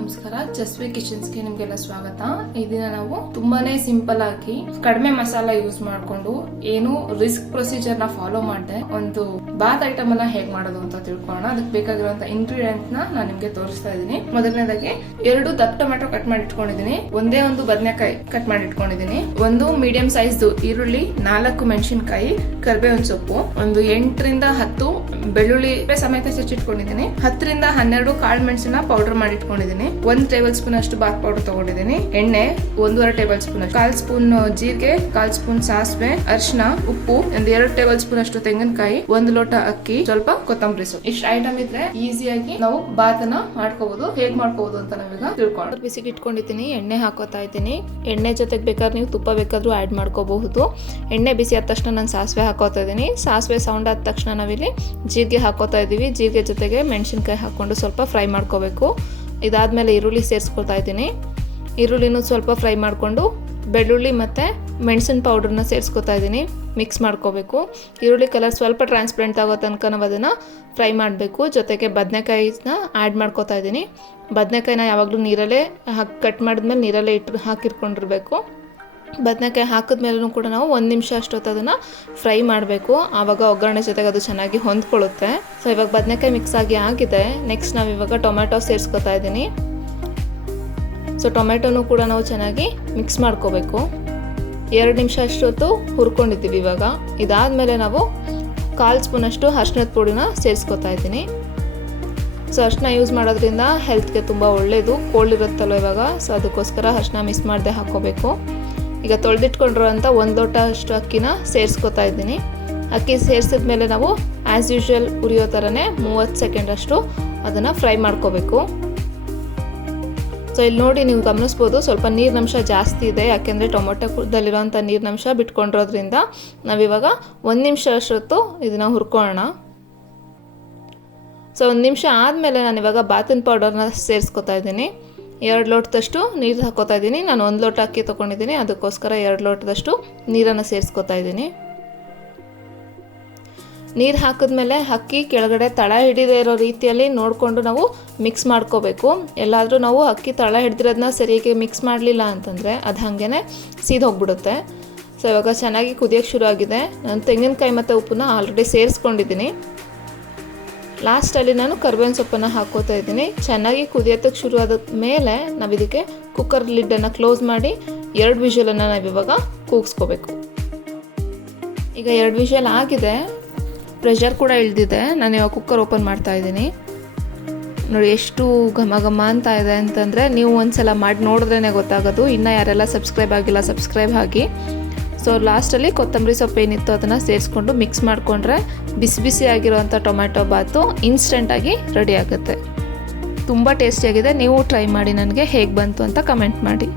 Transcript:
ನಮಸ್ಕಾರ. ಜಸ್ವಿ ಕಿಚನ್ಸ್ಗೆ ನಿಮ್ಗೆಲ್ಲ ಸ್ವಾಗತ. ಈ ದಿನ ನಾವು ತುಂಬಾನೇ ಸಿಂಪಲ್ ಆಗಿ ಕಡಿಮೆ ಮಸಾಲ ಯೂಸ್ ಮಾಡ್ಕೊಂಡು ಏನು ರಿಸ್ಕ್ ಪ್ರೊಸೀಜರ್ ನ ಫಾಲೋ ಮಾಡದೆ ಒಂದು ಬಾತ್ ಐಟಮ್ ಅನ್ನ ಹೇಗ್ ಮಾಡೋದು ಅಂತ ತಿಳ್ಕೊಳ್ಳೋಣ. ಅದಕ್ಕೆ ಬೇಕಾಗಿರುವಂತ ಇಂಗ್ರೀಡಿಯೆಂಟ್ ನಾನು ನಿಮ್ಗೆ ತೋರಿಸ್ತಾ ಇದ್ದೀನಿ. ಮೊದಲನೇದಾಗಿ 2 ದಪ್ಪ ಟೊಮೆಟೊ ಕಟ್ ಮಾಡಿ ಇಟ್ಕೊಂಡಿದ್ದೀನಿ, ಒಂದೇ ಒಂದು ಬದನೆಕಾಯಿ ಕಟ್ ಮಾಡಿ ಇಟ್ಕೊಂಡಿದ್ದೀನಿ, ಒಂದು ಮೀಡಿಯಂ ಸೈಜ್ ಈರುಳ್ಳಿ, 4 ಮೆಣಸಿನಕಾಯಿ, ಕರಿಬೇವಿನ ಸೊಪ್ಪು, ಒಂದು 8 ರಿಂದ 10 ಬೆಳ್ಳುಳ್ಳಿ ಸಮೇತ ಹೆಚ್ಚಿಟ್ಕೊಂಡಿದ್ದೀನಿ, 10 ರಿಂದ 12 ಕಾಳು ಮೆಣಸಿನ ಪೌಡರ್ ಮಾಡಿ ಇಟ್ಕೊಂಡಿದ್ದೀನಿ, 1 ಟೇಬಲ್ ಸ್ಪೂನ್ ಅಷ್ಟು ಬಾತ್ ಪೌಡರ್ ತಗೊಂಡಿದ್ದೀನಿ, ಎಣ್ಣೆ 1.5 ಟೇಬಲ್ ಸ್ಪೂನ್, 1/4 ಸ್ಪೂನ್ ಜೀರಿಗೆ, 1/4 ಸ್ಪೂನ್ ಸಾಸಿವೆ, ಅರಿಶಿನ, ಉಪ್ಪು, 2 ಟೇಬಲ್ ಸ್ಪೂನ್ ಅಷ್ಟು ತೆಂಗಿನಕಾಯಿ, 1 ಲೋಟ ಅಕ್ಕಿ, ಸ್ವಲ್ಪ ಕೊತ್ತಂಬರಿ ಸೊಪ್ಪು. ಇಷ್ಟು ಐಟಮ್ ಇದ್ರೆ ಈಸಿಯಾಗಿ ನಾವು ಬಾತ್ ಅನ್ನ ಮಾಡ್ಕೋಬಹುದು. ಹೇಗ್ ಮಾಡ್ಕೋಬಹುದು ಅಂತ ನಾವೀಗ ತಿಳ್ಕೊಳ್ಳೋಣ. ಬಿಸಿಗೆ ಇಟ್ಕೊಂಡಿದ್ದೀನಿ, ಎಣ್ಣೆ ಹಾಕೋತಾ ಇದ್ದೀನಿ. ಎಣ್ಣೆ ಜೊತೆಗೆ ಬೇಕಾದ್ರೆ ನೀವು ತುಪ್ಪ ಬೇಕಾದ್ರೂ ಆಡ್ ಮಾಡ್ಕೋಬಹುದು. ಎಣ್ಣೆ ಬಿಸಿ ಆದ ತಕ್ಷಣ ನಾನು ಸಾಸಿವೆ ಹಾಕೋತಾ ಇದ್ದೀನಿ. ಸಾಸಿವೆ ಸೌಂಡ್ ಆದ ತಕ್ಷಣ ನಾವಿಲ್ಲಿ ಜೀರಿಗೆ ಹಾಕೋತಾ ಇದೀವಿ. ಜೀರಿಗೆ ಜೊತೆಗೆ ಮೆಣಸಿನಕಾಯಿ ಹಾಕೊಂಡು ಸ್ವಲ್ಪ ಫ್ರೈ ಮಾಡ್ಕೋಬೇಕು. ಇದಾದ್ಮೇಲೆ ಈರುಳ್ಳಿ ಸೇರಿಸ್ಕೊತಾ ಇದ್ದೀನಿ. ಈರುಳ್ಳಿನೂ ಸ್ವಲ್ಪ ಫ್ರೈ ಮಾಡಿಕೊಂಡು ಬೆಳ್ಳುಳ್ಳಿ ಮತ್ತು ಮೆಣಸಿನ ಪೌಡರ್ನ ಸೇರಿಸ್ಕೊತಾ ಇದ್ದೀನಿ. ಮಿಕ್ಸ್ ಮಾಡ್ಕೋಬೇಕು. ಈರುಳ್ಳಿ ಕಲರ್ ಸ್ವಲ್ಪ ಟ್ರಾನ್ಸ್ಪರೆಂಟ್ ಆಗೋ ತನಕ ನಾವು ಅದನ್ನು ಫ್ರೈ ಮಾಡಬೇಕು. ಜೊತೆಗೆ ಬದನೆಕಾಯಿನ ಆ್ಯಡ್ ಮಾಡ್ಕೋತಾ ಇದ್ದೀನಿ. ಬದನೆಕಾಯಿನ ಯಾವಾಗಲೂ ನೀರಲ್ಲೇ ಕಟ್ ಮಾಡಿದ್ಮೇಲೆ ನೀರಲ್ಲೇ ಹಾಕಿಟ್ಕೊಂಡಿರಬೇಕು. ಬದನೆಕಾಯಿ ಹಾಕಿದ್ಮೇಲೂ ಕೂಡ ನಾವು 1 ನಿಮಿಷ ಅಷ್ಟೊತ್ತು ಅದನ್ನು ಫ್ರೈ ಮಾಡಬೇಕು. ಆವಾಗ ಒಗ್ಗರಣೆ ಜೊತೆಗೆ ಅದು ಚೆನ್ನಾಗಿ ಹೊಂದ್ಕೊಳ್ಳುತ್ತೆ. ಸೊ ಇವಾಗ ಬದನೆಕಾಯಿ ಮಿಕ್ಸ್ ಆಗಿದೆ. ನೆಕ್ಸ್ಟ್ ನಾವು ಇವಾಗ ಟೊಮೆಟೊ ಸೇರಿಸ್ಕೊತಾ ಇದ್ದೀನಿ. ಸೊ ಟೊಮೆಟೊನೂ ಕೂಡ ನಾವು ಚೆನ್ನಾಗಿ ಮಿಕ್ಸ್ ಮಾಡ್ಕೋಬೇಕು. 2 ನಿಮಿಷ ಅಷ್ಟೊತ್ತು ಹುರ್ಕೊಂಡಿದ್ದೀವಿ. ಇವಾಗ ಇದಾದಮೇಲೆ ನಾವು 1/4 ಸ್ಪೂನ್ ಅಷ್ಟು ಅರಿಶಿಣದ ಪುಡಿನ ಸೇರಿಸ್ಕೊತಾ ಇದ್ದೀನಿ. ಸೊ ಅರಿಶಿನ ಯೂಸ್ ಮಾಡೋದ್ರಿಂದ ಹೆಲ್ತ್ಗೆ ತುಂಬ ಒಳ್ಳೆಯದು. ಕೋಲ್ಡ್ ಇರುತ್ತಲ್ವ ಇವಾಗ, ಸೊ ಅದಕ್ಕೋಸ್ಕರ ಅರಿಶಿನ ಮಿಸ್ ಮಾಡದೆ ಹಾಕ್ಕೋಬೇಕು. ಈಗ ತೊಳೆದಿಟ್ಕೊಂಡಿರೋಂಥ 1 ಲೋಟ ಅಷ್ಟು ಅಕ್ಕಿನ ಸೇರಿಸ್ಕೊತಾ ಇದ್ದೀನಿ. ಅಕ್ಕಿ ಸೇರಿಸಿದ ಮೇಲೆ ನಾವು ಆ್ಯಸ್ ಯೂಶ್ವಲ್ ಉರಿಯೋ ಥರನೇ 30 ಸೆಕೆಂಡ್ ಅಷ್ಟು ಅದನ್ನು ಫ್ರೈ ಮಾಡ್ಕೋಬೇಕು. ಸೊ ಇಲ್ಲಿ ನೋಡಿ ನೀವು ಗಮನಿಸ್ಬೋದು, ಸ್ವಲ್ಪ ನೀರಿನಂಶ ಜಾಸ್ತಿ ಇದೆ. ಯಾಕೆಂದರೆ ಟೊಮೊಟೊದಲ್ಲಿರೋಂಥ ನೀರಿನಂಶ ಬಿಟ್ಕೊಂಡಿರೋದ್ರಿಂದ ನಾವಿವಾಗ 1 ನಿಮಿಷ ಅಷ್ಟೊತ್ತು ಇದನ್ನು ಹುರ್ಕೊಳ್ಳೋಣ. ಸೊ 1 ನಿಮಿಷ ಆದಮೇಲೆ ನಾನಿವಾಗ ಬಾತಿನ ಪೌಡರ್ನ ಸೇರಿಸ್ಕೊತಾ ಇದ್ದೀನಿ. 2 ಲೋಟದಷ್ಟು ನೀರು ಹಾಕೋತಾ ಇದ್ದೀನಿ. ನಾನು 1 ಲೋಟ ಅಕ್ಕಿ ತೊಗೊಂಡಿದ್ದೀನಿ, ಅದಕ್ಕೋಸ್ಕರ 2 ಲೋಟದಷ್ಟು ನೀರನ್ನು ಸೇರಿಸ್ಕೊತಾ ಇದ್ದೀನಿ. ನೀರು ಹಾಕಿದ್ಮೇಲೆ ಅಕ್ಕಿ ಕೆಳಗಡೆ ತಳ ಹಿಡಿದೇ ಇರೋ ರೀತಿಯಲ್ಲಿ ನೋಡಿಕೊಂಡು ನಾವು ಮಿಕ್ಸ್ ಮಾಡ್ಕೋಬೇಕು. ಎಲ್ಲಾದರೂ ನಾವು ಅಕ್ಕಿ ತಳ ಹಿಡ್ದಿರೋದನ್ನ ಸರಿಯಾಗಿ ಮಿಕ್ಸ್ ಮಾಡಲಿಲ್ಲ ಅಂತಂದರೆ ಅದು ಹಾಗೇ ಸೀದೋಗ್ಬಿಡುತ್ತೆ. ಸೊ ಇವಾಗ ಚೆನ್ನಾಗಿ ಕುದಿಯೋಕ್ಕೆ ಶುರು ಆಗಿದೆ. ನಾನು ತೆಂಗಿನಕಾಯಿ ಮತ್ತು ಉಪ್ಪನ್ನ ಆಲ್ರೆಡಿ ಸೇರಿಸ್ಕೊಂಡಿದ್ದೀನಿ. ಲಾಸ್ಟಲ್ಲಿ ನಾನು ಕರಿಬೇವಿನ ಸೊಪ್ಪನ್ನು ಹಾಕೋತಾ ಇದ್ದೀನಿ. ಚೆನ್ನಾಗಿ ಕುದಿಯೋದಕ್ಕೆ ಶುರು ಆದ ಮೇಲೆ ನಾವು ಇದಕ್ಕೆ ಕುಕ್ಕರ್ ಲಿಡ್ಡನ್ನು ಕ್ಲೋಸ್ ಮಾಡಿ 2 ವಿಷಲನ್ನು ನಾವಿವಾಗ ಕೂಗಿಸ್ಕೋಬೇಕು. ಈಗ 2 ವಿಷಲ್ ಆಗಿದೆ, ಪ್ರೆಷರ್ ಕೂಡ ಇಳಿದಿದೆ. ನಾನು ಇವಾಗ ಕುಕ್ಕರ್ ಓಪನ್ ಮಾಡ್ತಾ ಇದ್ದೀನಿ. ನೋಡಿ ಎಷ್ಟು ಘಮ ಘಮ ಅಂತ ಇದೆ ಅಂತಂದರೆ ನೀವು ಒಂದ್ಸಲ ಮಾಡಿ ನೋಡಿದ್ರೇ ಗೊತ್ತಾಗೋದು. ಇನ್ನು ಯಾರೆಲ್ಲ ಸಬ್ಸ್ಕ್ರೈಬ್ ಆಗಿಲ್ಲ ಸಬ್ಸ್ಕ್ರೈಬ್ ಆಗಿ. ಸೊ ಲಾಸ್ಟಲ್ಲಿ ಕೊತ್ತಂಬರಿ ಸೊಪ್ಪು ಏನಿತ್ತು ಅದನ್ನು ಸೇರಿಸ್ಕೊಂಡು ಮಿಕ್ಸ್ ಮಾಡಿಕೊಂಡ್ರೆ ಬಿಸಿ ಬಿಸಿ ಆಗಿರೋವಂಥ ಟೊಮ್ಯಾಟೊ ಬಾತು ಇನ್ಸ್ಟೆಂಟಾಗಿ ರೆಡಿ ಆಗುತ್ತೆ. ತುಂಬ ಟೇಸ್ಟಿಯಾಗಿದೆ. ನೀವು ಟ್ರೈ ಮಾಡಿ ನನಗೆ ಹೇಗೆ ಬಂತು ಅಂತ ಕಮೆಂಟ್ ಮಾಡಿ.